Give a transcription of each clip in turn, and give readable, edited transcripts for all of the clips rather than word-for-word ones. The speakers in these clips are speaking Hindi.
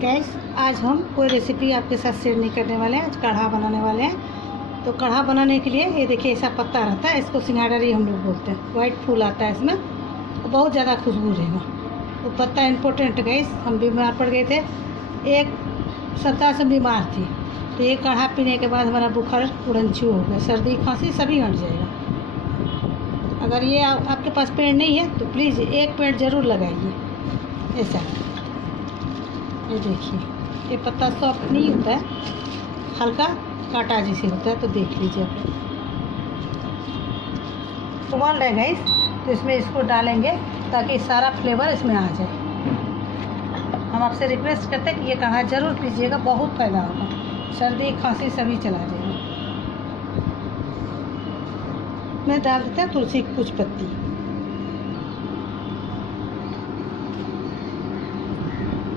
गैस आज हम कोई रेसिपी आपके साथ शेयर नहीं करने वाले हैं। आज काढ़ा बनाने वाले हैं। तो काढ़ा बनाने के लिए ये देखिए ऐसा पत्ता रहता है, इसको सिंघाड़ा हम लोग बोलते हैं। वाइट फूल आता है इसमें, तो बहुत ज़्यादा खुशबू रहेगा। तो पत्ता इम्पोर्टेंट गैस, हम बीमार पड़ गए थे, 1 सप्ताह से बीमार थी। तो ये काढ़ा पीने के बाद हमारा बुखार उड़नछू हो गया, सर्दी खांसी सभी हट जाएगा। अगर ये आपके पास पेड़ नहीं है तो प्लीज़ 1 पेड़ ज़रूर लगाइए। ऐसा ये देखिए, ये पत्ता सॉफ्ट नहीं होता है, हल्का कांटा जैसे होता है। तो देख लीजिए आप उबाल रहे गाइस, तो इसमें इसको डालेंगे ताकि सारा फ्लेवर इसमें आ जाए। हम आपसे रिक्वेस्ट करते हैं कि ये काढ़ा ज़रूर पीजिएगा, बहुत फ़ायदा होगा, सर्दी खांसी सभी चला जाएगा। मैं डाल देते हैं तुलसी की कुछ पत्ती,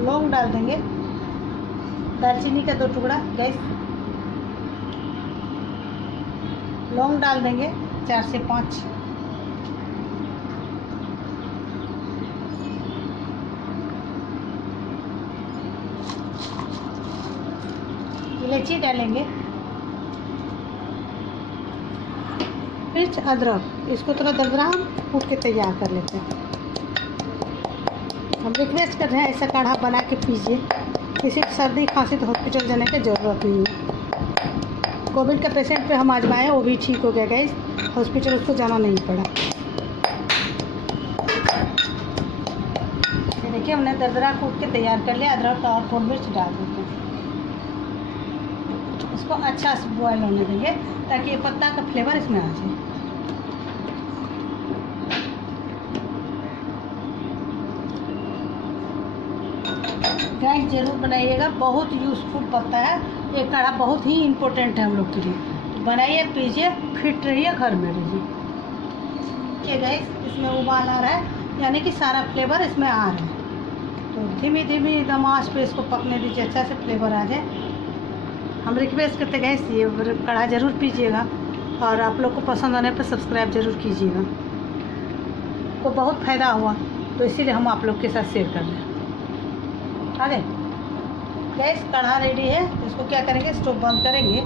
लौंग डाल देंगे, दालचीनी का 2 टुकड़ा गैस, लौंग डाल देंगे 4 से 5, इलायची डालेंगे, मिर्च, अदरक, इसको थोड़ा दरदरा कूट के तैयार कर लेते हैं। हम रिक्वेस्ट कर रहे हैं ऐसा काढ़ा बना के पीजिए, किसी को सर्दी खांसी तो हॉस्पिटल जाने की ज़रूरत नहीं है। कोविड का पेशेंट पे हम आजमाए, वो भी ठीक हो गया गाइस, हॉस्पिटल उसको जाना नहीं पड़ा। ये देखिए हमने दरदरा कूट के तैयार कर लिया। अदरक और थोड़ी मिर्च डाल देते हैं, इसको अच्छा से बॉयल होने देंगे ताकि ये पत्ता का फ्लेवर इसमें आ जाए। गाइस ज़रूर बनाइएगा, बहुत यूज़फुल पत्ता है ये काढ़ा, बहुत ही इम्पोर्टेंट है हम लोग के लिए। तो बनाइए, पीजिए, फिट रहिए, घर में रहिए। ये गाइस इसमें उबाल आ रहा है, यानी कि सारा फ्लेवर इसमें आ रहा है। तो धीमी धीमी एकदम आँच पे इसको पकने दीजिए, अच्छा से फ्लेवर आ जाए। हम रिक्वेस्ट करते हैं गाइस ये काढ़ा ज़रूर पीजिएगा, और आप लोग को पसंद आने पर सब्सक्राइब ज़रूर कीजिएगा। तो बहुत फ़ायदा हुआ, तो इसीलिए हम आप लोग के साथ शेयर कर रहे हैं। आगे गैस काढ़ा रेडी है, इसको क्या करेंगे, स्टोव बंद करेंगे,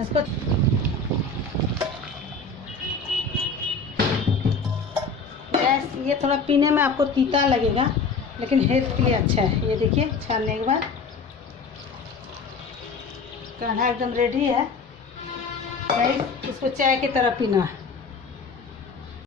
इसको गैस ये थोड़ा पीने में आपको तीता लगेगा, लेकिन हेल्थ के लिए अच्छा है। ये देखिए छानने के बाद काढ़ा एकदम रेडी है गैस, इसको चाय की तरह पीना है।